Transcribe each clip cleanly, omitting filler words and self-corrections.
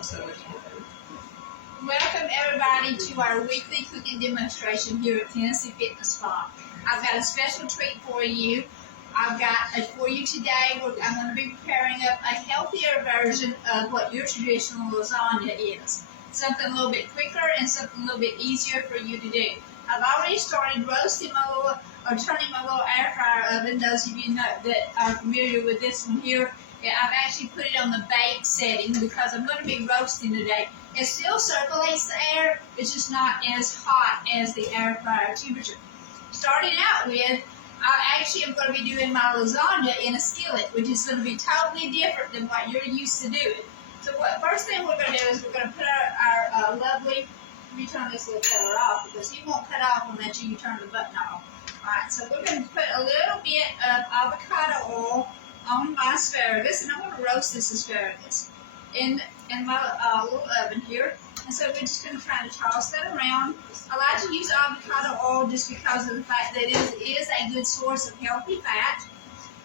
Welcome everybody to our weekly cooking demonstration here at Tennessee Fitness Spa. I've got a special treat for you. For you today. I'm going to be preparing up a healthier version of what your traditional lasagna is. Something a little bit quicker and something a little bit easier for you to do. I've already started roasting turning my little air fryer oven. Those of you know that are familiar with this one here, I've actually put it on the bake setting because I'm going to be roasting today. It still circulates the air, it's just not as hot as the air fryer temperature. Starting out with, I actually am going to be doing my lasagna in a skillet, which is going to be totally different than what you're used to doing. So first thing we're going to do is we're going to put our lovely, let me turn this little fella off because he won't cut off unless you turn the button off. Alright, so we're going to put a little bit of avocado oil on my asparagus, and I'm going to roast this asparagus in my little oven here. And so we're just going to try to toss that around. I like to use avocado oil just because of the fact that it is a good source of healthy fat.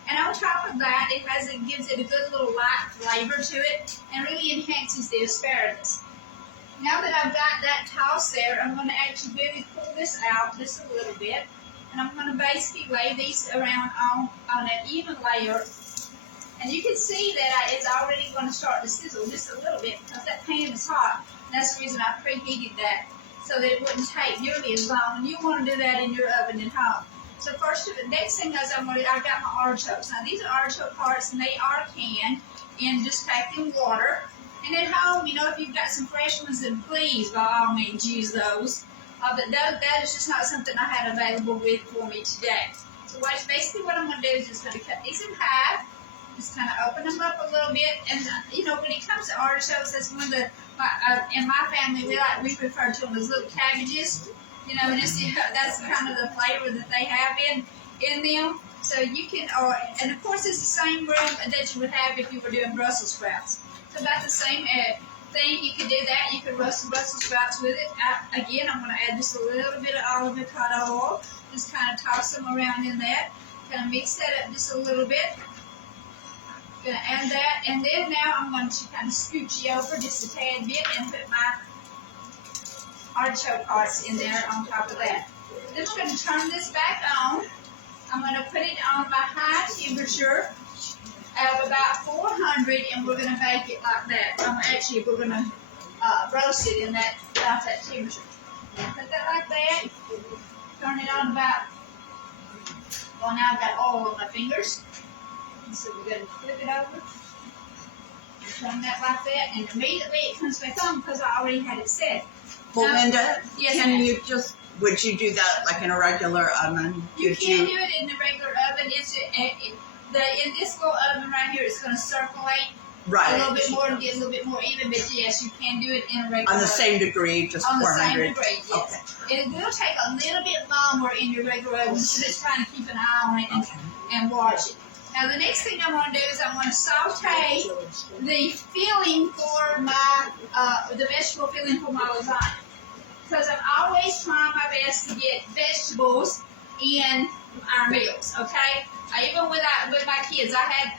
And on top of that, it gives it a good little light flavor to it and really enhances the asparagus. Now that I've got that tossed there, I'm going to actually really pull this out just a little bit. And I'm going to basically lay these around on an even layer. And you can see that it's already going to start to sizzle just a little bit because that pan is hot. That's the reason I preheated that, so that it wouldn't take nearly as long. And you want to do that in your oven at home. So first, the next thing is I've got my artichokes. Now these are artichoke hearts, and they are canned and just packed in water. And at home, you know, if you've got some fresh ones, then please, by all means, use those. But that is just not something I had available for me today. So basically what I'm going to do is just going to cut these in half. Just kind of open them up a little bit, and you know, when it comes to artichokes, that's one of the in my family we refer to them as little cabbages. You know, just that's kind of the flavor that they have in them. So you can, and of course, it's the same room that you would have if you were doing Brussels sprouts. So about the same thing. You could do that. You could roast some Brussels sprouts with it. Again, I'm going to add just a little bit of avocado oil. Just kind of toss them around in that. Kind of mix that up just a little bit. Going to add that, and then now I'm going to kind of scooch you over just a tad bit and put my artichoke hearts in there on top of that. Then we're going to turn this back on. I'm going to put it on my high temperature of about 400, and we're going to bake it like that. We're going to roast it in about that temperature. Put that like that. Turn it on about, well, now I've got oil on my fingers. So we're going to flip it over, turn that like that, and immediately it comes back on because I already had it set. Well, now, Linda, yes, would you do that like in a regular oven? You can do it in the regular oven. In this little oven right here, it's going to circulate a little bit more and get a little bit more even, but yes, you can do it in a regular oven. On the same degree, just 400? On the same degree, yes. Okay. It will take a little bit longer in your regular oven, so just trying to keep an eye on it and watch it. Now the next thing I'm going to do is I'm going to saute the filling for my, the vegetable filling for my lasagna. Because I'm always trying my best to get vegetables in our meals, okay? Even with my kids,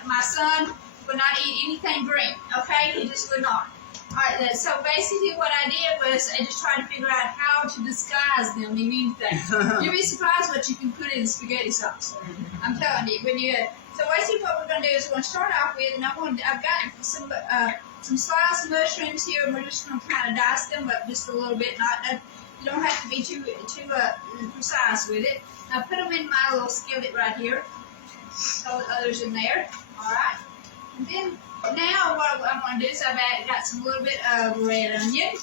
my son would not eat anything green, okay? He just would not. Alright, so basically what I did was I just tried to figure out how to disguise them in anything. You'll be surprised what you can put in spaghetti sauce. I'm telling you, so basically what we're going to do is we're going to start off with, and I've got some sliced mushrooms here, and we're just going to kind of dice them up just a little bit. You don't have to be too precise with it. Now put them in my little skillet right here. Throw the others in there. All right. And then now what I'm going to do is I've got some little bit of red onion.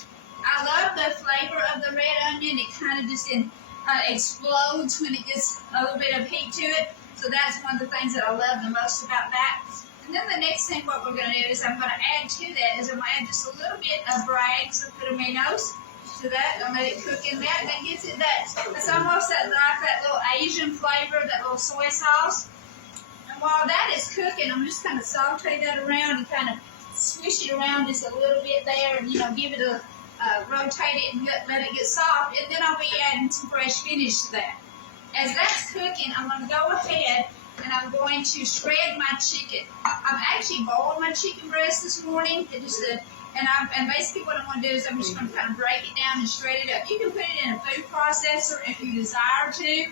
I love the flavor of the red onion. It kind of just explodes when it gets a little bit of heat to it. So that's one of the things that I love the most about that. And then the next thing what we're going to do is I'm going to add to that is I'm going to add just a little bit of rags of tomatoes to that and let it cook in that. That gets it it's almost like that little Asian flavor, that little soy sauce. And while that is cooking, I'm just kind of saute that around and kind of swish it around just a little bit there and, give it rotate it and let it get soft. And then I'll be adding some fresh spinach to that. As that's cooking, I'm going to go ahead and I'm going to shred my chicken. I'm actually boiling my chicken breast this morning. And basically what I'm going to do is I'm just going to kind of break it down and shred it up. You can put it in a food processor if you desire to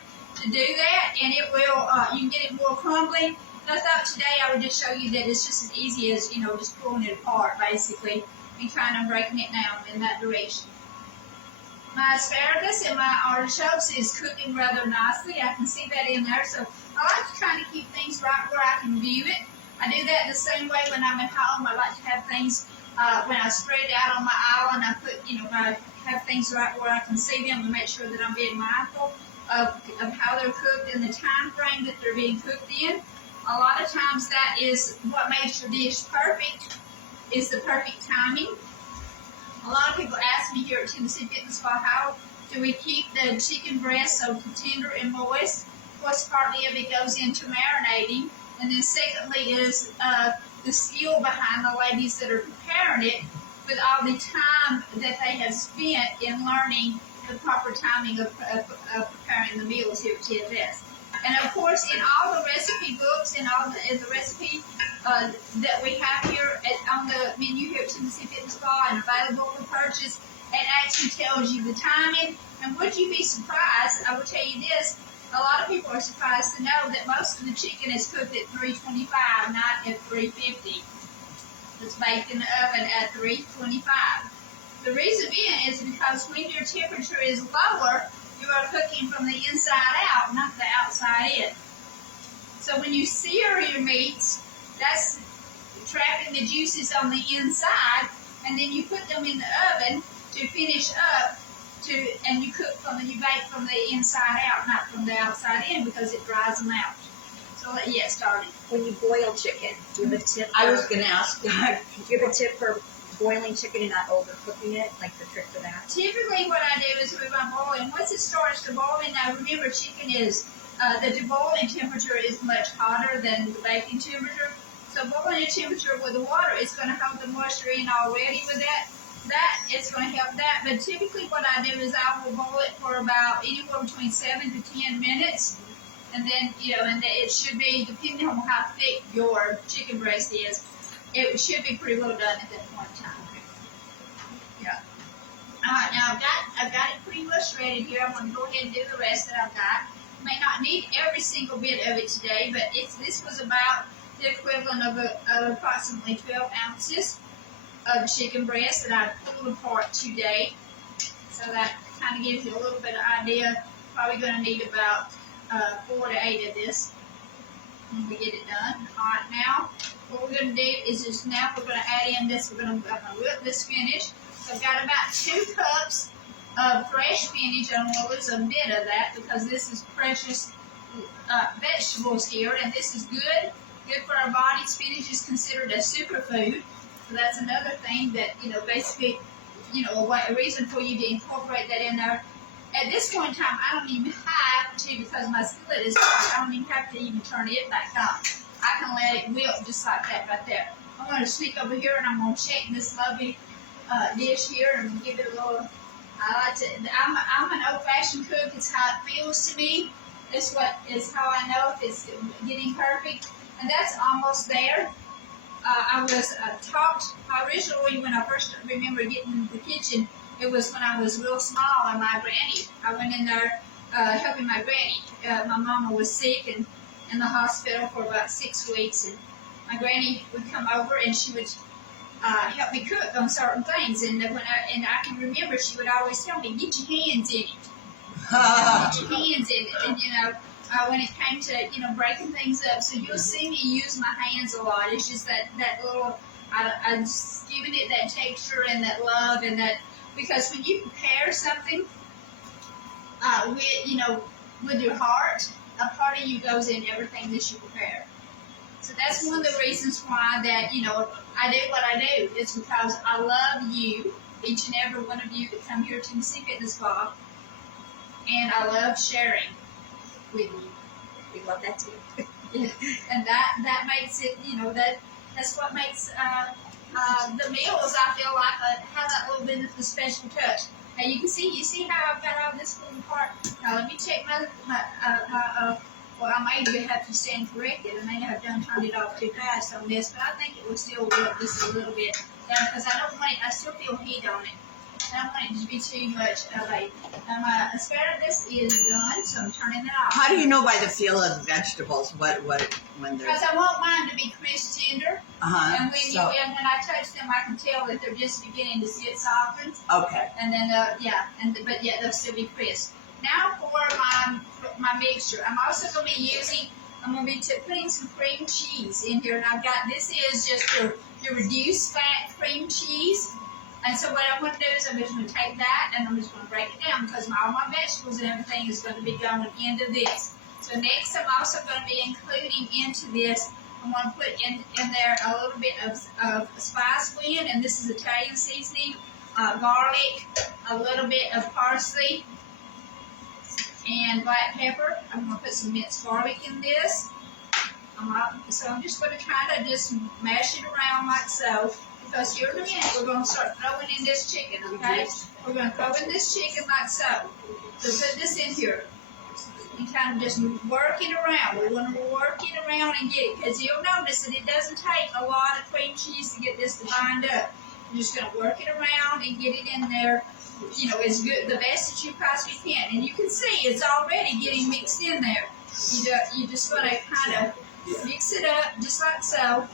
do that, and it will, you can get it more crumbly. And I thought today I would just show you that it's just as easy as, just pulling it apart basically and kind of breaking it down in that direction. My asparagus and my artichokes is cooking rather nicely. I can see that in there, so I like to kind of keep things right where I can view it. I do that the same way when I'm at home. I like to have things, when I spread it out on my island, I put, I have things right where I can see them to make sure that I'm being mindful of how they're cooked and the time frame that they're being cooked in. A lot of times that is what makes your dish perfect, is the perfect timing. A lot of people ask me here at Tennessee Fitness Spa, how do we keep the chicken breast so tender and moist? Of course, partly of it goes into marinating, and then secondly is the skill behind the ladies that are preparing it, with all the time that they have spent in learning the proper timing of preparing the meals here at TFS. And of course, in all the recipe books and all the recipe that we have here on the menu here at Tennessee Fitness Spa and available for purchase, it actually tells you the timing. And would you be surprised? I will tell you this: a lot of people are surprised to know that most of the chicken is cooked at 325, not at 350. It's baked in the oven at 325. The reason being is because when your temperature is lower, you are cooking from the inside out, not the outside in. So when you sear your meats, that's trapping the juices on the inside, and then you put them in the oven to finish up, and you bake from the inside out, not from the outside in, because it dries them out. So let's get started. When you boil chicken, do you have a tip? I was going to ask that. Do you have a tip for boiling chicken and not overcooking it, like the trick for that? Typically what I do is when I'm boiling, once it starts to boil, now remember chicken is, the deboiling temperature is much hotter than the baking temperature. So boiling temperature with the water is going to hold the moisture in already with that. That is going to help that. But typically what I do is I will boil it for about anywhere between 7 to 10 minutes. And then, and it should be, depending on how thick your chicken breast is, it should be pretty well done at that point in time. Yeah. All right, now I've got it pretty well shredded here. I'm going to go ahead and do the rest that I've got. May not need every single bit of it today, but this was about the equivalent of approximately 12 ounces of chicken breast that I pulled apart today. So that kind of gives you a little bit of idea. Probably going to need about 4 to 8 of this when we get it done. All right, now what we're going to do is we're going to add in this. I'm going to whip this spinach. So I've got about 2 cups of fresh spinach. I'm going to lose a bit of that because this is precious vegetables here, and this is good for our body. Spinach is considered a superfood. So that's another thing that, basically, a reason for you to incorporate that in there. At this point in time, I don't even have to, because my skillet is hot, I don't even have to even turn it back on. I can let it wilt just like that right there. I'm going to sneak over here and I'm going to check this lovely dish here and give it a little, I'm an old-fashioned cook. It's how it feels to me. It's how I know if it's getting perfect. And that's almost there. I was taught originally when I first remember getting in the kitchen. It was when I was real small, and my granny. I went in there helping my granny. My mama was sick and in the hospital for about 6 weeks, and my granny would come over and she would help me cook on certain things. And I can remember she would always tell me, "Get your hands in it. Get your hands in it." And when it came to breaking things up, so you'll see me use my hands a lot. It's just that little, I'm just giving it that texture and that love and that. Because when you prepare something with your heart, a part of you goes in everything that you prepare. So that's one of the reasons why that, I do what I do. It's because I love you, each and every one of you that come here to Tennessee Fitness Spa, and I love sharing with you. We love that too. Yeah. And that makes it, that's what makes the meals, I feel like, have that little bit of the special touch. Now you see how I've got all this little part. Now let me check my Well, I may have to stand corrected. I may have turned it off too fast on this, but I think it will still work just a little bit because I don't want it. I still feel heat on it. I don't want it to be too much of a. My asparagus is done, so I'm turning it off. How do you know by the feel of the vegetables when they're? Because I want mine to be crisp tender, and when I touch them, I can tell that they're just beginning to get softened. Okay. And then but yet they'll still be crisp. Now for my mixture, I'm also going to be putting some cream cheese in here, and I've got this is just your reduced fat cream cheese. And so what I'm going to do is I'm just going to take that and I'm just going to break it down because all my vegetables and everything is going to be going into this. So next I'm also going to be including into this, I'm going to put in there a little bit of spice blend, and this is Italian seasoning, garlic, a little bit of parsley, and black pepper. I'm going to put some minced garlic in this. So I'm just going to kind of just mash it around like so. Because here in a minute, we're going to start throwing in this chicken, okay? We're going to throw in this chicken like so. So put this in here. And kind of just work it around. We want to work it around and get it. Because you'll notice that it doesn't take a lot of cream cheese to get this to bind up. You're just going to work it around and get it in there, as good, the best that you possibly can. And you can see it's already getting mixed in there. You're just going to kind of mix it up just like so.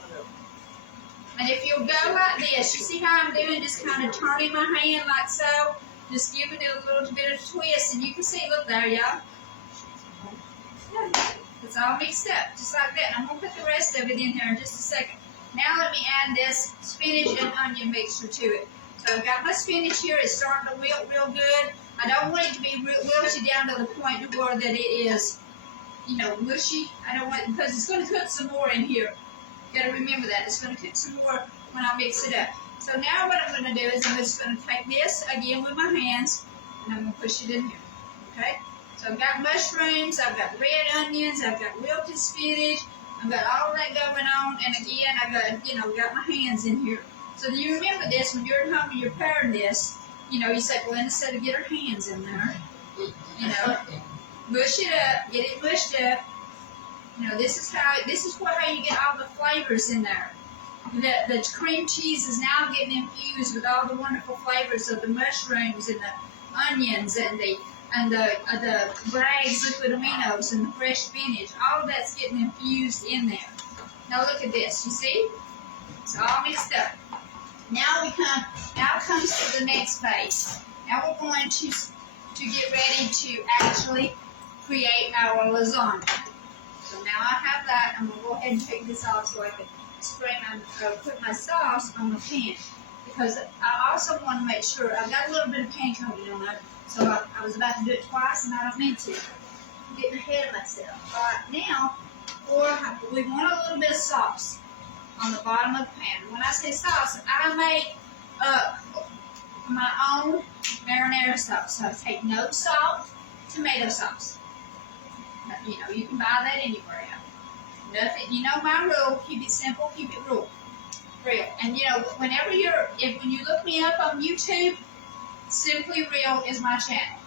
And if you'll go like this, you see how I'm doing, just kind of turning my hand like so, just giving it a little bit of a twist, and you can see, look there, y'all. It's all mixed up, just like that. And I'm going to put the rest of it in there in just a second. Now let me add this spinach and onion mixture to it. So I've got my spinach here. It's starting to wilt real good. I don't want it to be wilted down to the point where that it is, mushy. I don't want it, because it's going to cook some more in here. You got to remember that. It's going to cook some more when I mix it up. So now what I'm going to do is I'm just going to take this again with my hands and I'm going to push it in here. Okay? So I've got mushrooms, I've got red onions, I've got wilted spinach, I've got all that going on, and again I've got, got my hands in here. So you remember this when you're at home and you're preparing this, you say, well, instead of get her hands in there, mush it up, get it mushed up. This is how you get all the flavors in there. The cream cheese is now getting infused with all the wonderful flavors of the mushrooms and the onions and the Bragg's liquid aminos and the fresh spinach. All of that's getting infused in there. Now look at this. You see? It's all mixed up. Now comes to the next phase. Now we're going to get ready to actually create our lasagna. So now I have that. I'm going to go ahead and take this off so I can put my sauce on the pan. Because I also want to make sure, I've got a little bit of pan coating on it. So I was about to do it twice and I don't need to. I'm getting ahead of myself. All right, now, we want a little bit of sauce on the bottom of the pan. When I say sauce, I make my own marinara sauce. So I take no salt, tomato sauce. You can buy that anywhere else. Nothing. My rule, keep it simple, keep it real. And whenever when you look me up on YouTube, Simply Real is my channel.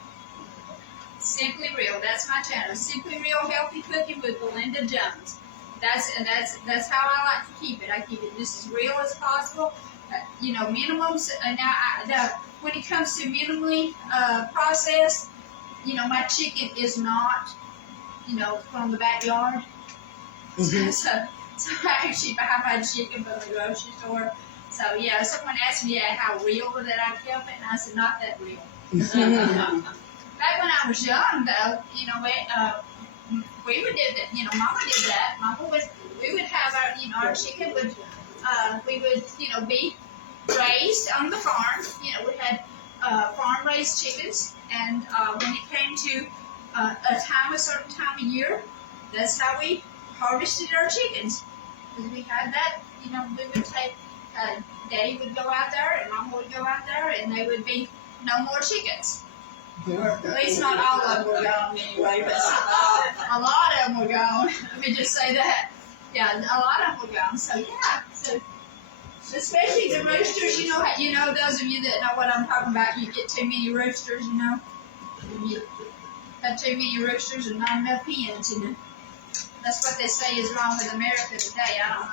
Simply Real, that's my channel. Simply Real Healthy Cooking with Belinda Jones. That's how I like to keep it. I keep it just as real as possible. Minimums. When it comes to minimally processed, my chicken is not, from the backyard. Mm-hmm. So I actually buy my chicken from the grocery store. So someone asked me how real that I kept it, and I said not that real. Back when I was young, though, we would do that. Mama did that. We would have our chicken would be raised on the farm. We had farm raised chickens, and when it came to a certain time of year, that's how we harvested our chickens. Because we had that, we would take. Daddy would go out there and Mama would go out there and they would be no more chickens. Or at least not all of them were gone anyway, but a lot of them were gone. Let me just say that. Yeah, a lot of them were gone. So so especially the roosters, those of you that know what I'm talking about, you get too many roosters, you have too many roosters and not enough hens, That's what they say is wrong with America today. I don't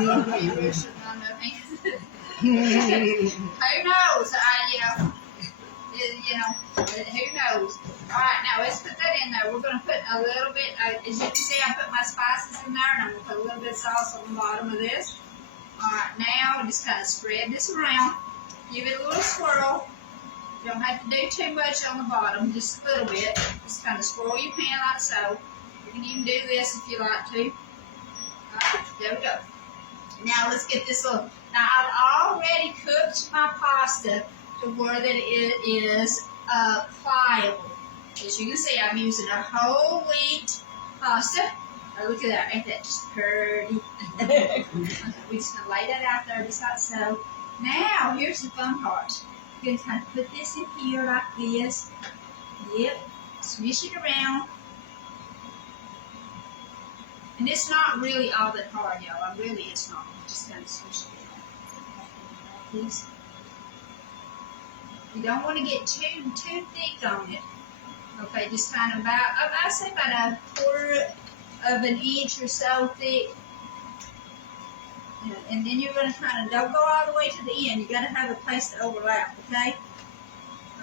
know. Who knows? Who knows? All right, now let's put that in there. We're going to put a little bit, as you can see, I put my spices in there, and I'm going to put a little bit of sauce on the bottom of this. All right, now just kind of spread this around. Give it a little swirl. You don't have to do too much on the bottom, just a little bit. Just kind of swirl your pan like so. You can even do this if you like to. All right, there we go. Now let's get this little. Now I've already cooked my pasta to where that it is pliable. As you can see, I'm using a whole wheat pasta. Oh, look at that, ain't that just pretty? Okay, we're just gonna lay that out there just like so. Now here's the fun part. You're gonna kind of put this in here like this. Yep, swish it around. And it's not really all that hard, y'all. Really, it's not. Just kind of swish it around. Please. You don't want to get too thick on it. Okay, just kind of about, I'd say about a quarter of an inch or so thick. And then you're going to kind of, don't go all the way to the end. You got to have a place to overlap, okay?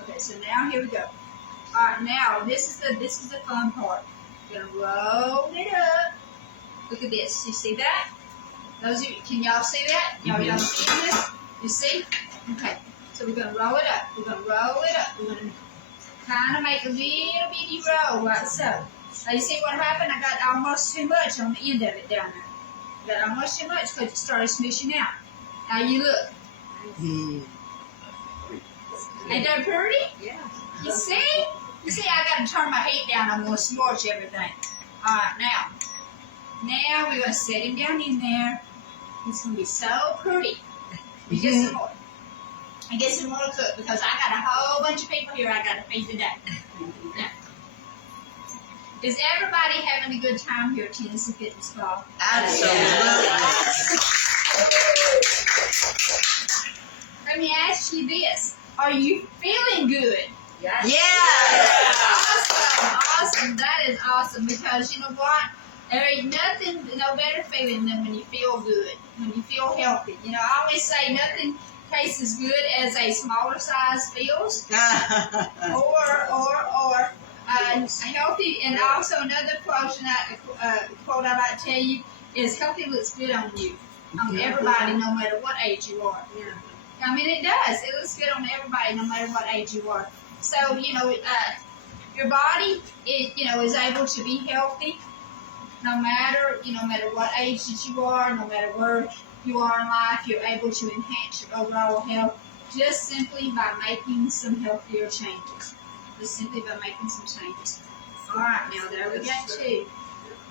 Okay, so now here we go. All right, now this is the fun part. You're going to roll it up. Look at this. You see that? Those of you, can y'all see that? Y'all see this? You see? Okay. So we're going to roll it up. We're going to roll it up. We're going to kind of make a little bitty roll like so. Now you see what happened? I got almost too much on the end of it down there. Got almost too much because it started smishing out. Now you look. Ain't that pretty? Yeah. You see? You see, I got to turn my heat down. I'm going to scorch everything. All right, now we're going to set him down in there. It's going to be so pretty. You get some more. I get some more to cook because I got a whole bunch of people here I got to feed today. Yeah. Is everybody having a good time here at Tennessee Fitness Spa? Absolutely. Let me ask you this. Are you feeling good? Yes. Awesome. Awesome. That is awesome because you know what? There ain't nothing, no better feeling than when you feel good, when you feel healthy. You know, I always say nothing tastes as good as a smaller size feels, or healthy. And also another quote I like to tell you is healthy looks good on you, on everybody, no matter what age you are. Yeah. I mean, it does. It looks good on everybody, no matter what age you are. So your body is able to be healthy, no matter what age that you are, no matter where you are in life. You're able to enhance your overall health just simply by making some healthier changes. Just simply by making some changes. All right, now there we got two.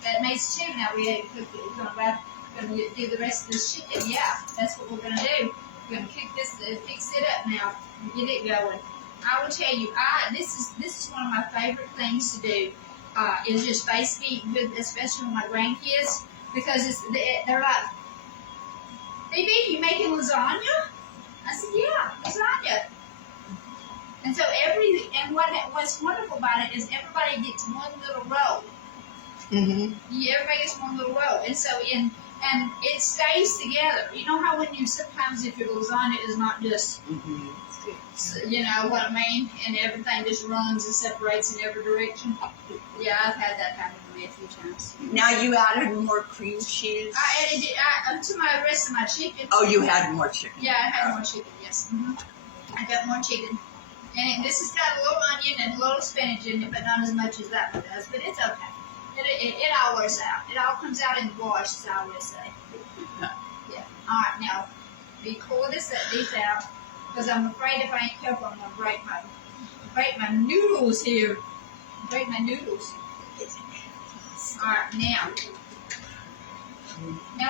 That makes two. Now we have to cook it. We're going to do the rest of this chicken. Yeah, that's what we're going to do. We're going to cook this, fix it up now, and get it going. I will tell you, this is one of my favorite things to do. Is just basically with, especially with my grandkids, because they're like, "Baby, you making lasagna?" I said, "Yeah, lasagna." And so what's wonderful about it is everybody gets one little roll. Mm-hmm. Yeah, everybody gets one little roll, and so and it stays together. You know how when you sometimes if your lasagna is not just, you know what I mean, and everything just runs and separates in every direction. Yeah, I've had that happen to me a few times. Now you added more cream cheese. I added it to my rest of my chicken. Oh, you had more chicken. Yeah, I had more chicken. Yes, I got more chicken. And this has got a little onion and a little spinach in it, but not as much as that one does. But it's okay. It all works out. It all comes out in the wash, as I always say. Yeah. All right, now, pour these out, because I'm afraid if I ain't careful, I'm going to break my noodles here. Break my noodles. All right, now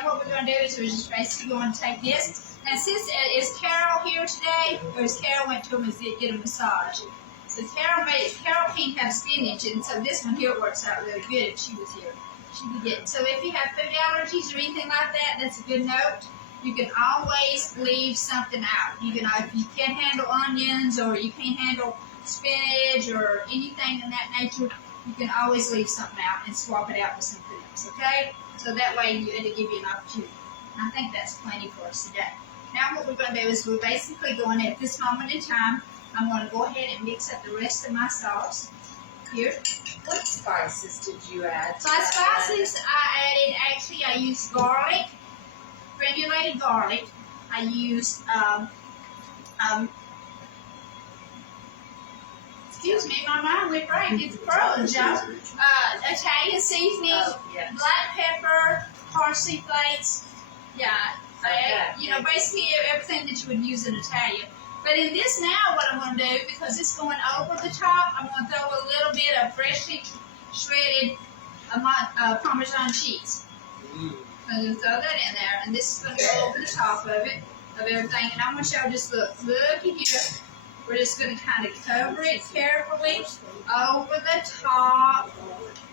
what we're going to do is we're just basically going to take this. And since is Carol here today, or is Carol went to him and get a massage? So Carol can't have spinach, and so this one here works out really good if she was here. She could get it. So if you have food allergies or anything like that, that's a good note. You can always leave something out. You can, if you can't handle onions or you can't handle spinach or anything of that nature, you can always leave something out and swap it out with something else, okay? So that way it'll give you an opportunity. I think that's plenty for us today. Now what we're going to do is we're basically going at this moment in time, I'm going to go ahead and mix up the rest of my sauce here. What spices did you add? My spices I used garlic, granulated garlic. I used, excuse me, my mind went right. It's frozen, y'all. Italian seasoning, Yes. black pepper, parsley flakes. Yeah, Okay. basically everything that you would use in Italian. But in this now, what I'm going to do, because it's going over the top, I'm going to throw a little bit of freshly shredded Parmesan cheese. I'm going to throw that in there, and this is going to go over the top of it, of everything. And I want y'all to just look at here. We're just going to kind of cover it carefully over the top.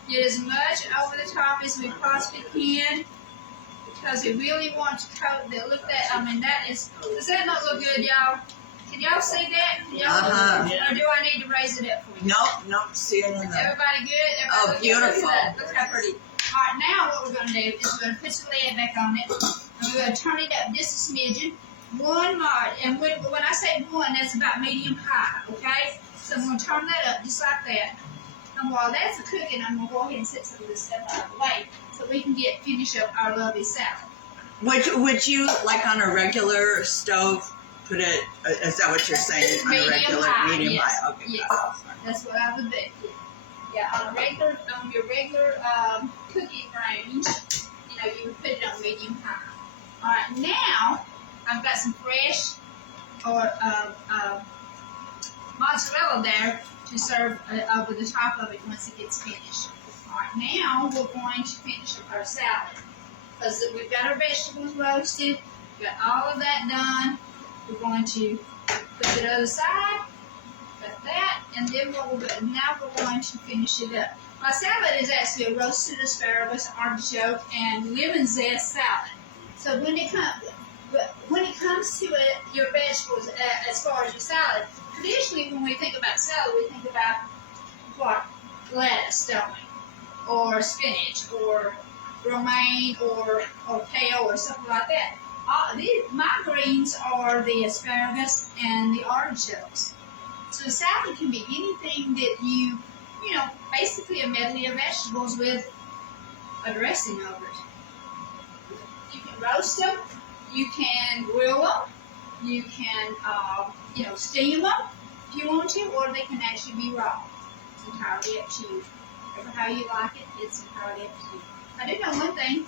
Get as much over the top as we possibly can, because we really want to coat that. Look that, does that not look good, y'all? Can y'all see that? Can y'all Or do I need to raise it up for you? Nope, see it in there. Everybody good? Oh, Everybody beautiful. Look how pretty. All right, now what we're going to do is we're going to put the lid back on it, and we're going to turn it up just a smidgen. One mod, and when I say one, that's about medium high, okay? So I'm going to turn that up just like that. And while that's cooking, I'm going to go ahead and set some of this stuff out of the way so we can finish up our lovely salad. Would you, like on a regular stove, put it, is that what you're saying? On a regular, medium yes. high? Okay. Yes, that's what I would do. Yeah, on your regular cooking range, you would put it on medium high. All right, now I've got some fresh mozzarella there to serve over the top of it once it gets finished. All right, now we're going to finish up our salad, because we've got our vegetables roasted, we've got all of that done. We're going to put it aside, got that, and then now we're going to finish it up. My salad is actually a roasted asparagus, artichoke, and lemon zest salad. So when it comes to your vegetables, as far as your salad, traditionally when we think about salad, we think about what? Lettuce, don't we? Or spinach, or romaine, or kale, or something like that. My greens are the asparagus and the artichokes. So salad can be anything that you basically a medley of vegetables with a dressing over it. You can roast them, you can grill them, you can, steam them if you want to, or they can actually be raw. It's entirely up to you. Whatever how you like it, it's entirely up to you. I do know one thing.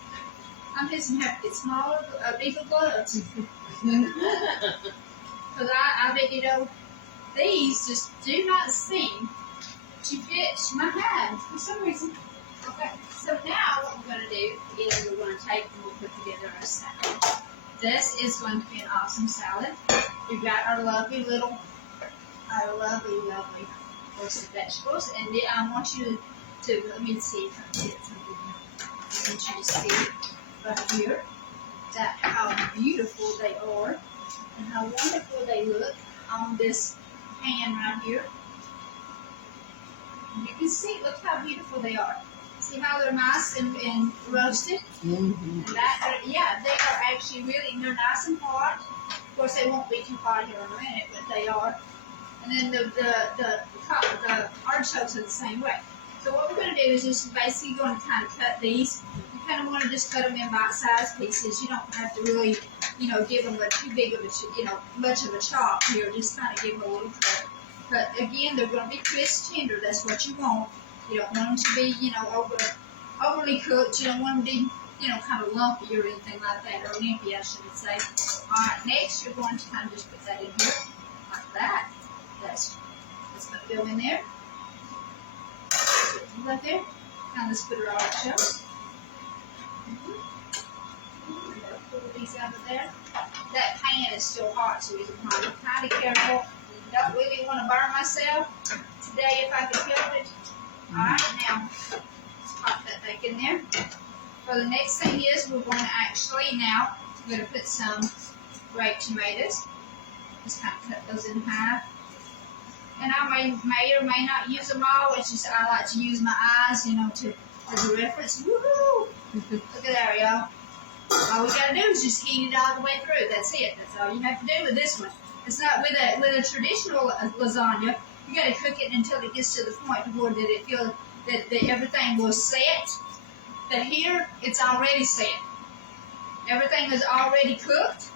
I'm just going to have to get smaller, bigger gloves. Because I bet these just do not seem to fit my hand for some reason. Okay, so now what we're going to do is we're going to take and we'll put together our salad. This is going to be an awesome salad. We've got our lovely roasted vegetables, and I want you to let me see if I can get something. I want you to see right here that how beautiful they are and how wonderful they look on this pan right here. And you can see, look how beautiful they are. See how they're nice and roasted? Mm-hmm. And they are actually they're nice and hot. Of course, they won't be too hot here in a minute, but they are. And then the artichokes are the same way. So what we're going to do is just basically going to kind of cut these. You kind of want to just cut them in bite-sized pieces. You don't have to really, give them too big of much of a chop here. Just kind of give them a little cut. But again, they're going to be crisp tender. That's what you want. You don't want them to be, overly cooked. You don't want them to be, kind of lumpy or anything like that, or lumpy, I should say. All right, next you're going to kind of just put that in here, like that. That's going to go in there. Right there. Kind of just put it all show. Pull these out of there. That pan is still hot, so we're kind of careful. Don't really want to burn myself today if I can help it. Alright, now let's pop that back in there. Well, the next thing is we're going to put some grape tomatoes. Just kind of cut those in half. And I may or may not use them all. It's just I like to use my eyes, you know, as a reference. Woohoo! Look at there, y'all. All we gotta do is just heat it all the way through. That's it. That's all you have to do with this one. It's not with a traditional lasagna. You gotta cook it until it gets to the point where that it feels that everything will set. But here, it's already set. Everything is already cooked,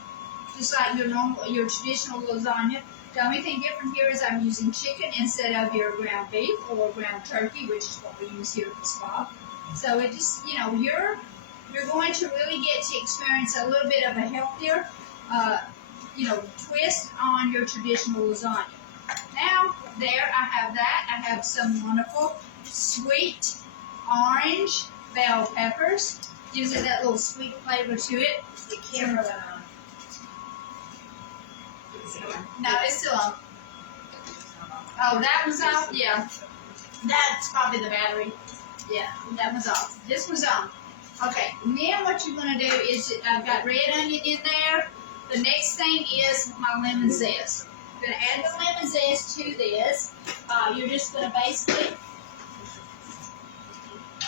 just like your traditional lasagna. The only thing different here is I'm using chicken instead of your ground beef or ground turkey, which is what we use here at the spa. So it just, you know, you're going to really get to experience a little bit of a healthier, you know, twist on your traditional lasagna. Now, there I have that. I have some wonderful sweet orange bell peppers. Gives it that little sweet flavor to it. The camera went on. No, it's still on. Oh, that one's off? Yeah. That's probably the battery. Yeah, that one's off. This one's on. Okay, now what you're going to do is, I've got red onion in there. The next thing is my lemon zest. I'm going to add the lemon zest to this. You're just going to basically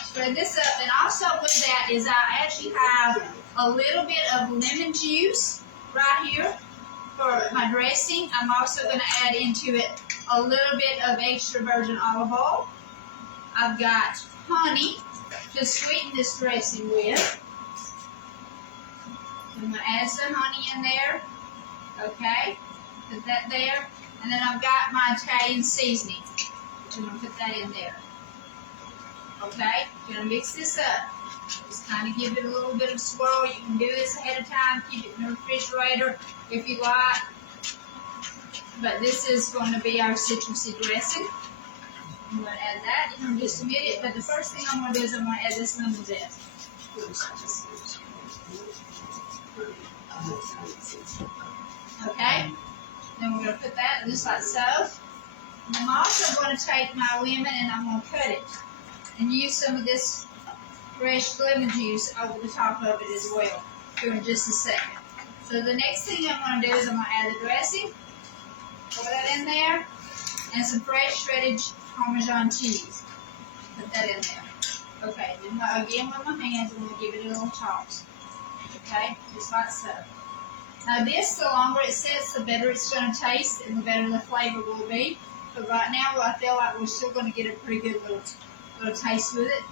spread this up. And also with that is I actually have a little bit of lemon juice right here for my dressing. I'm also going to add into it a little bit of extra virgin olive oil. I've got honey to sweeten this dressing with. I'm going to add some honey in there. Okay, put that there. And then I've got my Italian seasoning. I'm going to put that in there. Okay, you're going to mix this up. Just kind of give it a little bit of swirl. You can do this ahead of time. Keep it in the refrigerator if you like. But this is going to be our citrusy dressing. I'm going to add that in just a minute. But the first thing I'm going to do is I'm going to add this lemon zest. Okay, then we're going to put that just like so. And I'm also going to take my lemon and I'm going to cut it and use some of this fresh lemon juice over the top of it as well here in just a second. So the next thing I'm going to do is I'm going to add the dressing, pour that in there, and some fresh shredded Parmesan cheese. Put that in there. Okay, then again with my hands I'm going to give it a little toss. Okay, just like so. Now this, the longer it sets, the better it's going to taste and the better the flavor will be. But right now I feel like we're still going to get a pretty good little taste with it.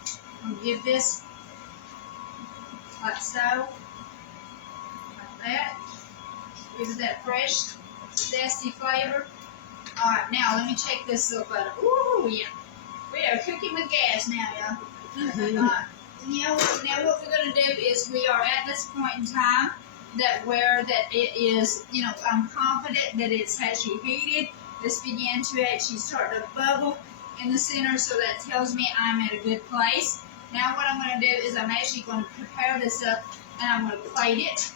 I'm going to give this like so, like that. Give it that fresh, zesty flavor. Alright, now let me check this little butter. Ooh, yeah. We are cooking with gas now, y'all. Now what we're going to do is we are at this point in time that it is, you know, I'm confident that it's actually heated. This began to actually start to bubble in the center, so that tells me I'm at a good place. Now what I'm going to do is I'm actually going to prepare this up and I'm going to plate it.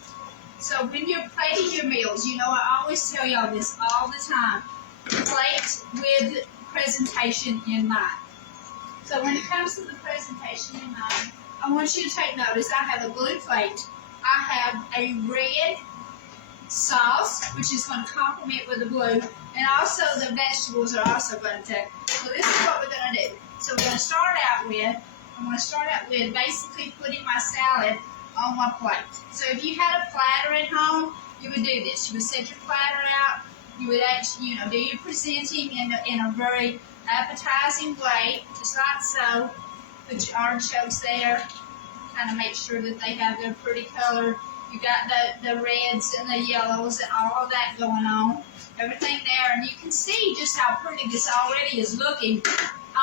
So when you're plating your meals, you know, I always tell y'all this all the time, plate with presentation in mind. So when it comes to the presentation in mind, I want you to take notice. I have a blue plate. I have a red sauce, which is going to complement with the blue, and also the vegetables are also going to take. So this is what we're going to do. So we're going to start out with, basically putting my salad on my plate. So if you had a platter at home, you would do this. You would set your platter out. You would actually, you know, do your presenting in a very appetizing way, just like so. Put your artichokes there. Kind of make sure that they have their pretty color. You got the reds and the yellows and all of that going on. Everything there, and you can see just how pretty this already is looking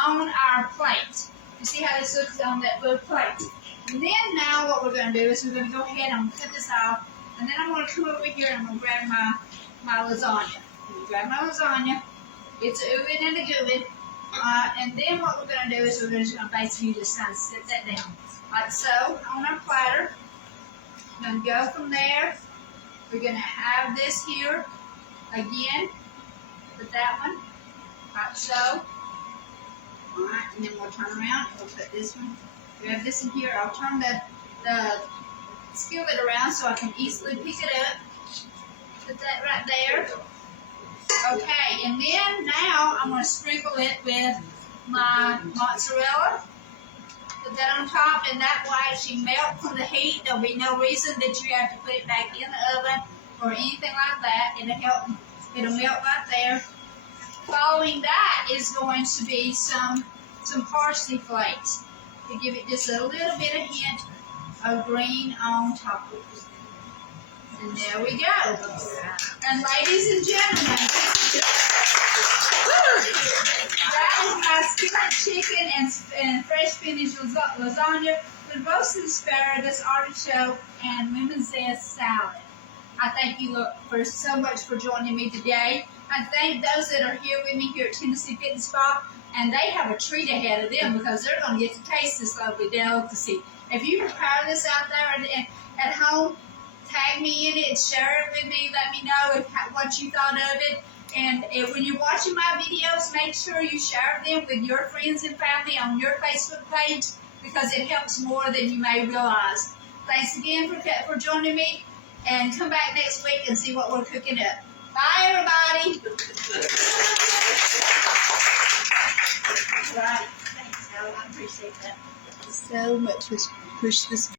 on our plate. You see how this looks on that blue plate. And then now what we're going to do is we're going to go ahead and cut this off, and then I'm going to come over here and I'm going to grab my lasagna. Grab my lasagna. It's oohing and a gooing. And then what we're going to do is we're just going to basically just kind of sit that down. Like so, on our platter. We're going to go from there. We're going to have this here again. Put that one. Like so. Alright, and then we'll turn around and we'll put this one. We have this in here. I'll turn the skillet around so I can easily pick it up. Put that right there. Okay, and then now I'm going to sprinkle it with my mozzarella. Put that on top, and that way she melts from the heat. There'll be no reason that you have to put it back in the oven or anything like that. It'll melt right there. Following that is going to be some parsley flakes to give it just a little bit of hint of green on top of it. And there we go. And ladies and gentlemen, that is my spinach chicken and fresh spinach lasagna with roasted asparagus, artichoke, and lemon zest salad. I thank you so much for joining me today. I thank those that are here with me here at Tennessee Fitness Spa, and they have a treat ahead of them because they're going to get to taste this lovely delicacy. If you prepare this out there at home, tag me in it, share it with me, let me know what you thought of it. And when you're watching my videos, make sure you share them with your friends and family on your Facebook page because it helps more than you may realize. Thanks again for joining me, and come back next week and see what we're cooking up. Bye, everybody. Right. Thanks, Helen. I appreciate that so much. Push this.